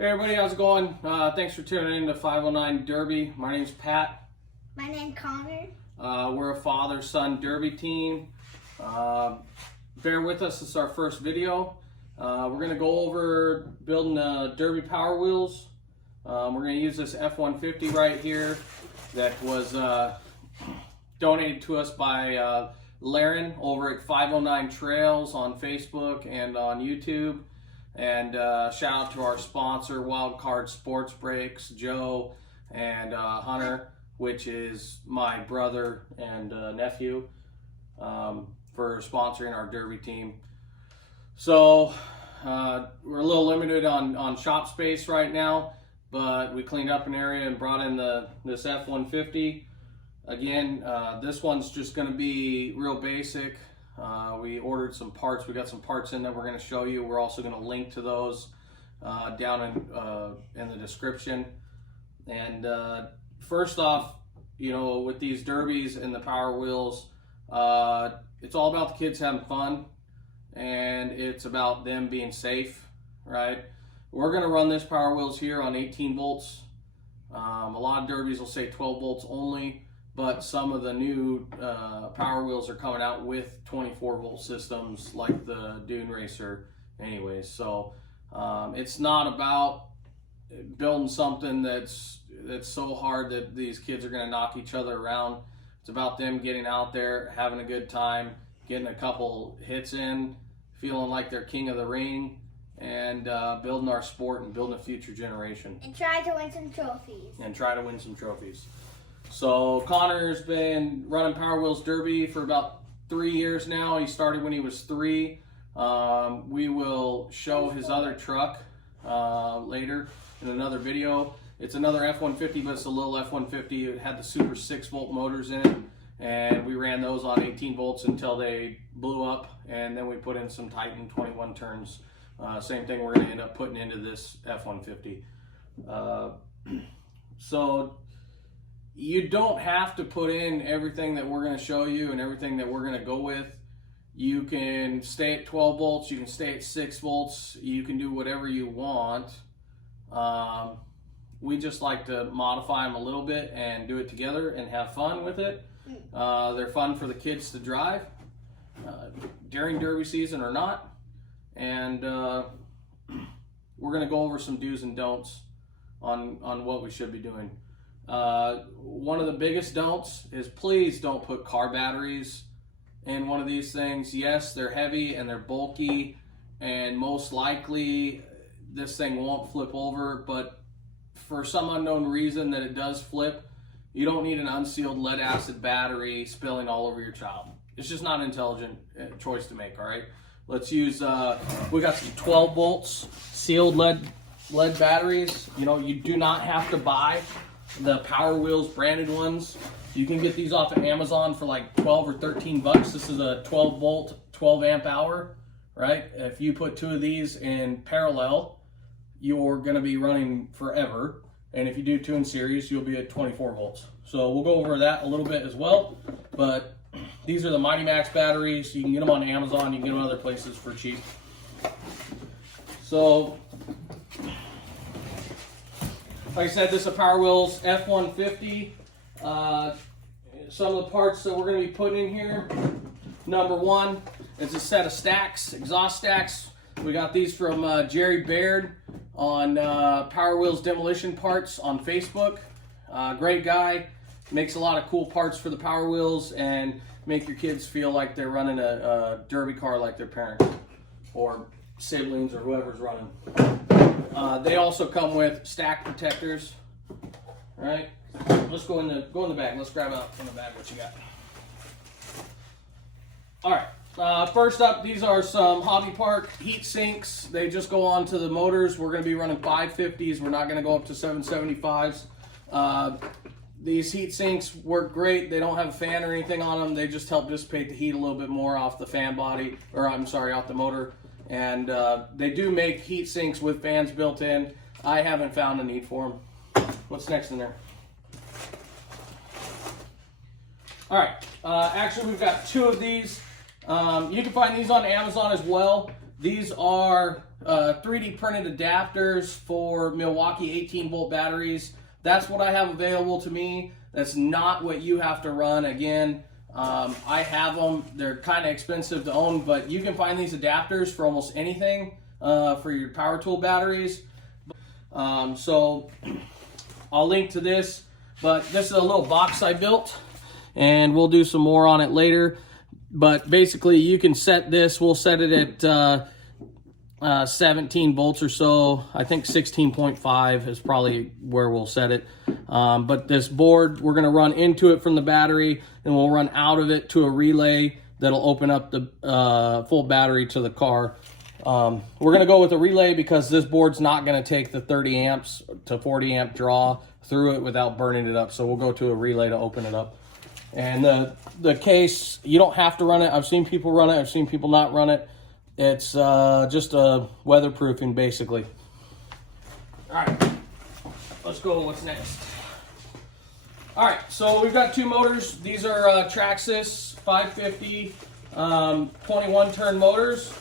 Hey everybody, how's it going? Thanks for tuning in to 509 Derby. My name's Pat. My name's Connor. We're a father-son Derby team. Bear with us, this is our first video. We're going to go over building Derby Power Wheels. We're going to use this F-150 right here that was donated to us by Laren over at 509 Trails on Facebook and on YouTube. And shout out to our sponsor, Wildcard Sports Brakes, Joe and Hunter, which is my brother and nephew, for sponsoring our Derby team. So we're a little limited on shop space right now, but we cleaned up an area and brought in this F-150. Again, this one's just going to be real basic. We ordered some parts. We got some parts in that we're going to show you. We're also going to link to those down in the description. And first off, you know, with these derbies and the Power Wheels, it's all about the kids having fun, and it's about them being safe, right? We're going to run this Power Wheels here on 18 volts. A lot of derbies will say 12 volts only, but some of the new Power Wheels are coming out with 24 volt systems like the Dune Racer anyways. So it's not about building something that's so hard that these kids are going to knock each other around. It's about them getting out there, having a good time, getting a couple hits in, feeling like they're king of the ring, and building our sport and building a future generation. And try to win some trophies. So Connor's been running Power Wheels Derby for about 3 years now. He started when he was 3. We will show his other truck later in another video. It's another F-150, but it's a little F-150. It had the super 6-volt motors in it, and we ran those on 18 volts until they blew up, and then we put in some Titan 21 turns. Same thing we're going to end up putting into this F-150. So you don't have to put in everything that we're going to show you and everything that we're going to go with. You can stay at 12 volts, you can stay at 6 volts, you can do whatever you want. We just like to modify them a little bit and do it together and have fun with it. They're fun for the kids to drive during Derby season or not. And we're going to go over some do's and don'ts on what we should be doing. One of the biggest don'ts is please don't put car batteries in one of these things. Yes, they're heavy and they're bulky, and most likely this thing won't flip over, but for some unknown reason that it does flip, you don't need an unsealed lead acid battery spilling all over your child. It's just not an intelligent choice to make. All right, let's use we got some 12 volts sealed lead batteries. You know, you do not have to buy the Power Wheels branded ones. You can get these off of Amazon for like 12 or 13 bucks. This is a 12 volt, 12 amp hour, right? If you put 2 of these in parallel, you're gonna be running forever. And if you do 2 in series, you'll be at 24 volts. So we'll go over that a little bit as well. But these are the Mighty Max batteries. You can get them on Amazon, you can get them other places for cheap. So, like I said, this is a Power Wheels F-150. Some of the parts that we're going to be putting in here. Number 1 is a set of stacks, exhaust stacks. We got these from Jerry Baird on Power Wheels Demolition Parts on Facebook. Great guy. Makes a lot of cool parts for the Power Wheels and make your kids feel like they're running a derby car like their parents or siblings or whoever's running. They also come with stack protectors, right? Let's go in the bag. Let's grab out from the bag what you got. All right. First up, these are some Hobby Park heat sinks. They just go onto the motors. We're going to be running 550s. We're not going to go up to 775s. These heat sinks work great. They don't have a fan or anything on them. They just help dissipate the heat a little bit more off the fan body, or I'm sorry, off the motor. And they do make heat sinks with fans built in. I haven't found a need for them. What's next in there? All right, actually we've got 2 of these. You can find these on Amazon as well. These are 3D printed adapters for Milwaukee 18 volt batteries. That's what I have available to me. That's not what you have to run. Again, I have them. They're kind of expensive to own, but you can find these adapters for almost anything for your power tool batteries. So I'll link to this, but this is a little box I built, and we'll do some more on it later. But basically, you can set this. We'll set it at 17 volts or so. I think 16.5 is probably where we'll set it. But this board, we're going to run into it from the battery, and we'll run out of it to a relay that'll open up the full battery to the car. We're going to go with a relay because this board's not going to take the 30 amps to 40 amp draw through it without burning it up. So we'll go to a relay to open it up. And the case, you don't have to run it. I've seen people run it. I've seen people not run it. It's just a weatherproofing, basically. All right, let's go. What's next? All right, so we've got two motors. These are Traxxas 550 21 turn motors.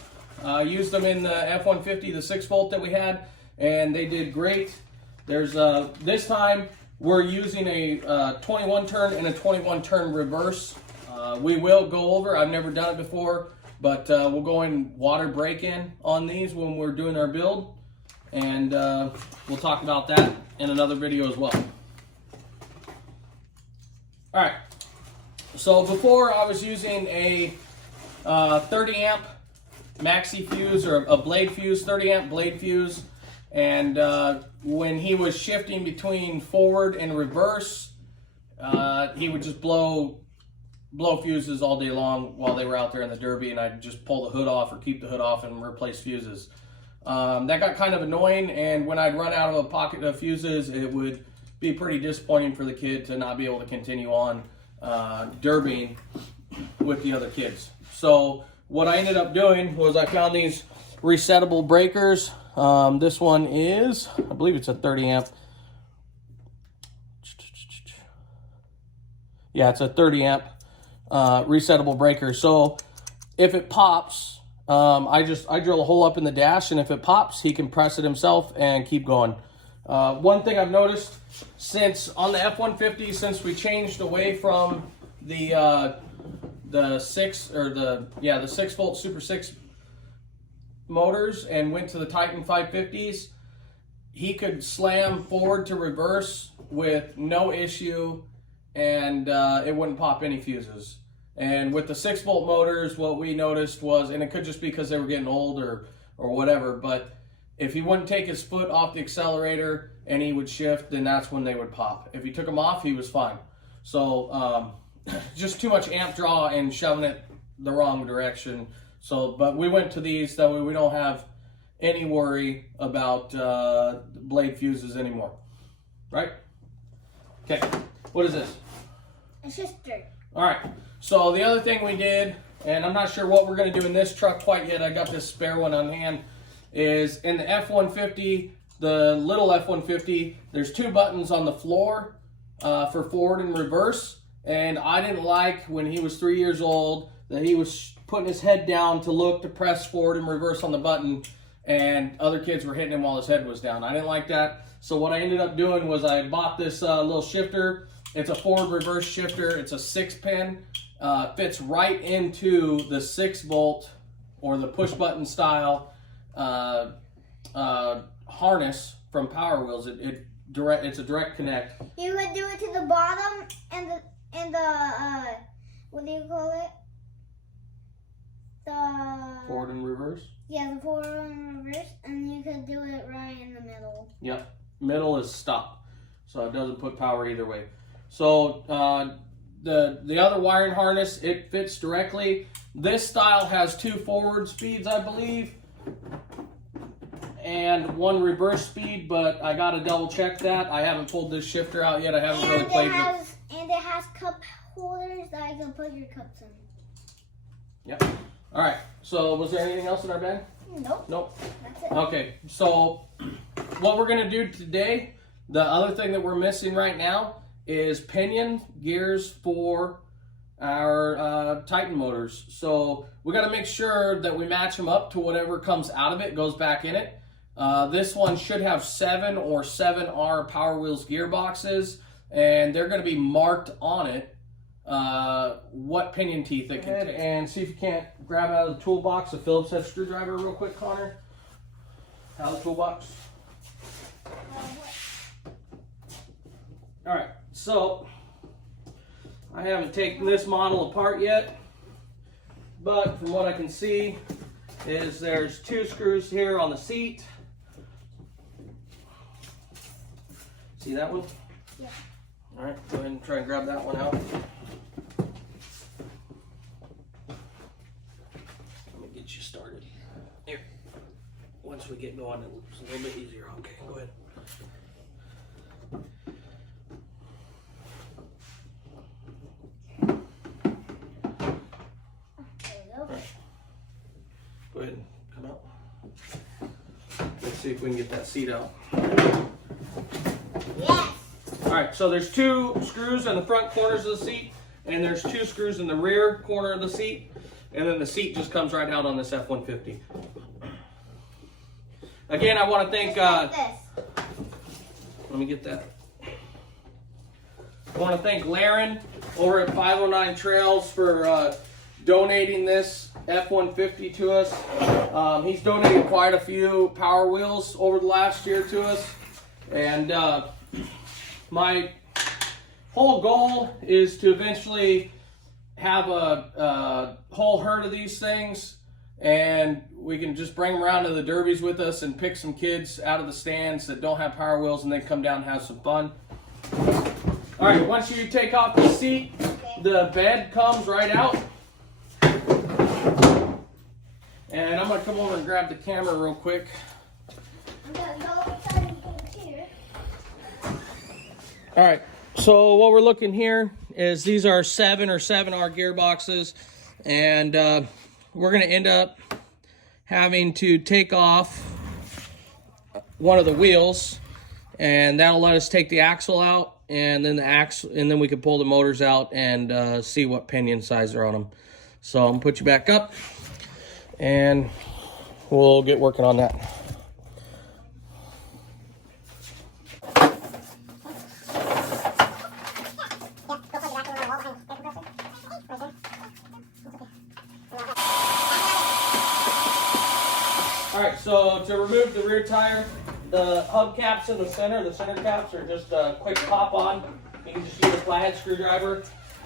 Used them in the F-150, the 6 volt that we had, and they did great. There's this time we're using a 21 turn and a 21 turn reverse. We will go over, I've never done it before, but we'll go in water break-in on these when we're doing our build, and we'll talk about that in another video as well. All right, so before I was using a 30 amp maxi fuse, or a blade fuse, 30 amp blade fuse, and when he was shifting between forward and reverse, he would just blow fuses all day long while they were out there in the derby, and I'd just pull the hood off or keep the hood off and replace fuses. That got kind of annoying, and when I'd run out of a pocket of fuses, it would be pretty disappointing for the kid to not be able to continue on derbying with the other kids. So what I ended up doing was I found these resettable breakers. This one is, I believe it's a 30 amp. Yeah, it's a 30 amp resettable breaker. So if it pops, I drill a hole up in the dash, and if it pops, he can press it himself and keep going. One thing I've noticed since on the F-150, since we changed away from the 6 volt Super 6 motors and went to the Titan 550s, he could slam forward to reverse with no issue, and it wouldn't pop any fuses. And with the 6 volt motors, what we noticed was, and it could just be because they were getting old or whatever, but if he wouldn't take his foot off the accelerator and he would shift, then that's when they would pop. If he took them off, he was fine. So just too much amp draw and shoving it the wrong direction. So, but we went to these, that way we don't have any worry about blade fuses anymore. Right? Okay, what is this? A sister. All right, so the other thing we did, and I'm not sure what we're going to do in this truck quite yet, I got this spare one on hand, is in the F-150, the little F-150, there's 2 buttons on the floor for forward and reverse, and I didn't like when he was 3 years old that he was putting his head down to look to press forward and reverse on the button, and other kids were hitting him while his head was down. I didn't like that, so what I ended up doing was I bought this little shifter. It's a forward reverse shifter. It's a 6-pin. Fits right into the 6 volt or the push button style harness from Power Wheels. It's a direct connect. You would do it to the bottom and the what do you call it? The forward and reverse? Yeah, the forward and reverse, and you could do it right in the middle. Yep. Middle is stop. So it doesn't put power either way. So the other wiring harness, it fits directly. This style has 2 forward speeds, I believe, and 1 reverse speed, but I gotta double check that. I haven't pulled this shifter out yet. I haven't really played with it. And it has cup holders that you can put your cups in. Yep. All right. So was there anything else in our bag? Nope. Nope. That's it. Okay. So what we're gonna do today, the other thing that we're missing right now is pinion gears for our Titan motors. So we got to make sure that we match them up to whatever comes out of it goes back in it. This one should have 7 or 7R Power Wheels gearboxes, and they're going to be marked on it what pinion teeth it can take. And see if you can't grab out of the toolbox a Phillips head screwdriver real quick, Connor. Out of the toolbox. All right, so I haven't taken this model apart yet, but from what I can see is there's 2 screws here on the seat. See that one? Yeah. All right, go ahead and try and grab that one out. Let me get you started. Here. Once we get going, it's a little bit easier. Okay, go ahead. Go ahead and come out. Let's see if we can get that seat out. Yes. All right, so there's 2 screws in the front corners of the seat, and there's 2 screws in the rear corner of the seat, and then the seat just comes right out on this F-150. Again, I want to thank, let me get that. I want to thank Laren over at 509 Trails for donating this F-150 to us. He's donated quite a few Power Wheels over the last year to us, and my whole goal is to eventually have a whole herd of these things, and we can just bring them around to the derbies with us and pick some kids out of the stands that don't have Power Wheels and then come down and have some fun. All right, once you take off the seat, the bed comes right out. And I'm going to come over and grab the camera real quick. I'm going to go inside the computer. All right, so what we're looking here is these are 7 or 7R gearboxes, and we're going to end up having to take off one of the wheels, and that'll let us take the axle out, and then then we can pull the motors out and see what pinion size are on them. So I'm going to put you back up, and we'll get working on that. All right, so to remove the rear tire, the hubcaps in the center caps are just a quick pop on. You can just use a flathead screwdriver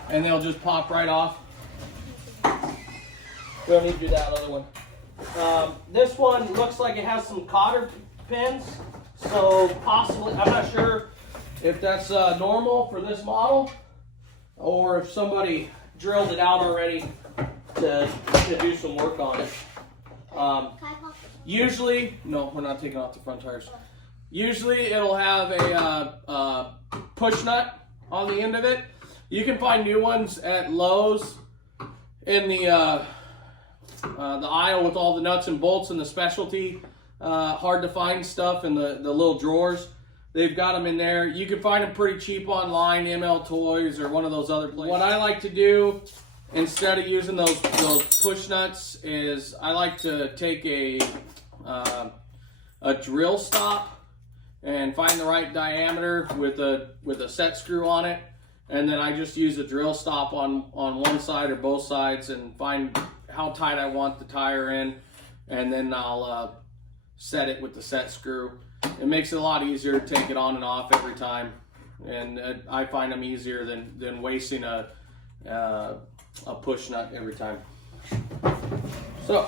and they'll just pop right off. We don't need to do that other one. This one looks like it has some cotter pins, so possibly, I'm not sure if that's normal for this model or if somebody drilled it out already to do some work on it. Usually, no, we're not taking off the front tires. Usually it'll have a push nut on the end of it. You can find new ones at Lowe's in the aisle with all the nuts and bolts and the specialty hard to find stuff in the little drawers. They've got them in there. You can find them pretty cheap online, ML Toys or one of those other places. What I like to do instead of using those push nuts is I like to take a drill stop and find the right diameter with a set screw on it, and then I just use a drill stop on one side or both sides and find how tight I want the tire in, and then I'll set it with the set screw. It makes it a lot easier to take it on and off every time, and I find them easier than wasting a push nut every time. So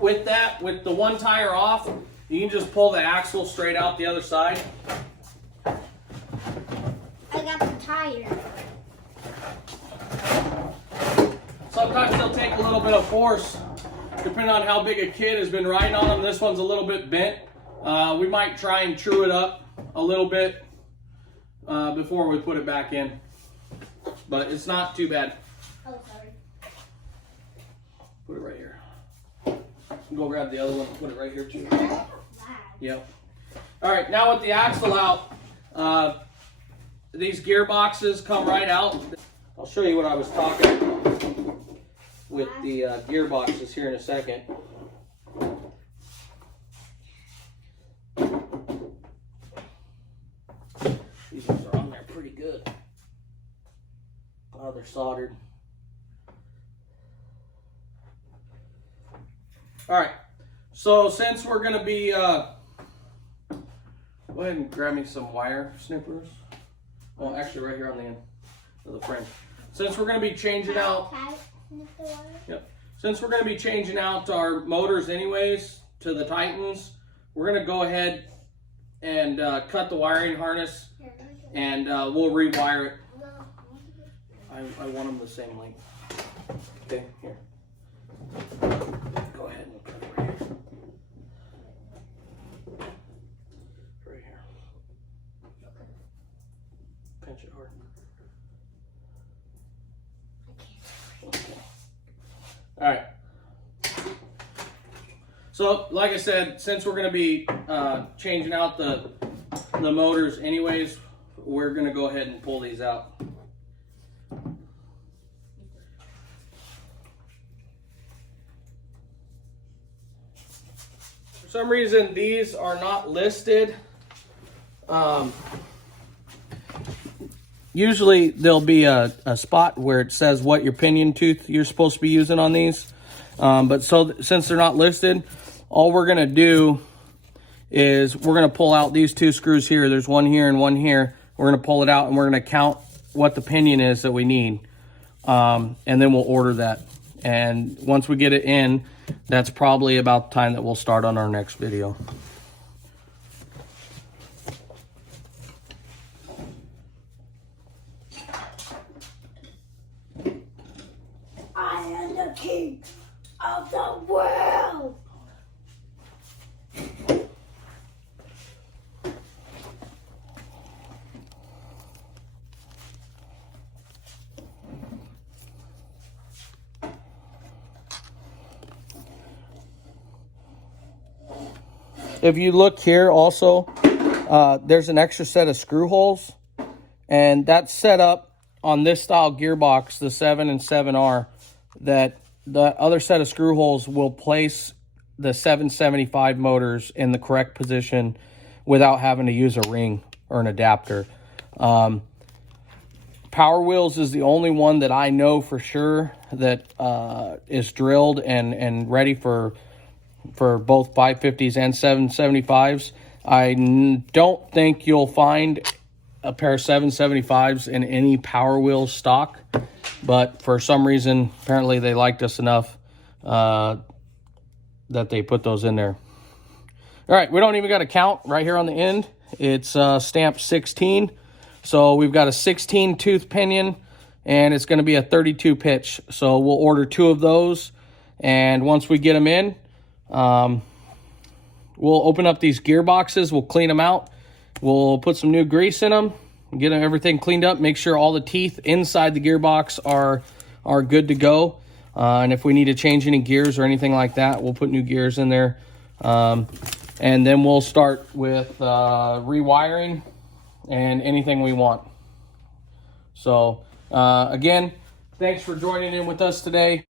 with that, with the one tire off, you can just pull the axle straight out the other side. I got the tire. Sometimes they'll take a little bit of force, depending on how big a kid has been riding on them. This one's a little bit bent. We might try and true it up a little bit before we put it back in, but it's not too bad. Oh, sorry. Put it right here. Go grab the other one, put it right here too. Yep. All right, now with the axle out, these gearboxes come right out. I'll show you what I was talking about with the gearboxes here in a second. These ones are on there pretty good. Oh, they're soldered. All right, so since we're gonna be, go ahead and grab me some wire snippers. Well, actually right here on the end of the frame. Since we're gonna be changing out, yep. Since we're gonna be changing out our motors anyways to the Titans, we're gonna go ahead and cut the wiring harness, and we'll rewire it. I want them the same length. Okay, here. Go ahead and cut it right here. Right here. Pinch it hard. Okay. All right. So, like I said, since we're going to be changing out the motors anyways, we're going to go ahead and pull these out. For some reason, these are not listed. Usually, there'll be a spot where it says what your pinion tooth you're supposed to be using on these. But since they're not listed, all we're going to do is we're going to pull out these two screws here. There's one here and one here. We're going to pull it out, and we're going to count what the pinion is that we need. And then we'll order that. And once we get it in, that's probably about the time that we'll start on our next video. I am the king of the world. If you look here also, there's an extra set of screw holes, and that's set up on this style gearbox, the 7 and 7R, that the other set of screw holes will place the 775 motors in the correct position without having to use a ring or an adapter. Power Wheels is the only one that I know for sure that is drilled and ready for both 550s and 775s. I don't think you'll find a pair of 775s in any Power Wheels stock, but for some reason, apparently they liked us enough that they put those in there. All right, we don't even got a count right here on the end. It's stamped 16. So we've got a 16 tooth pinion, and it's going to be a 32 pitch. So we'll order 2 of those, and once we get them in, we'll open up these gearboxes. We'll clean them out. We'll put some new grease in them, get everything cleaned up, make sure all the teeth inside the gearbox are good to go. And if we need to change any gears or anything like that, we'll put new gears in there. And then we'll start with rewiring and anything we want. So again, thanks for joining in with us today.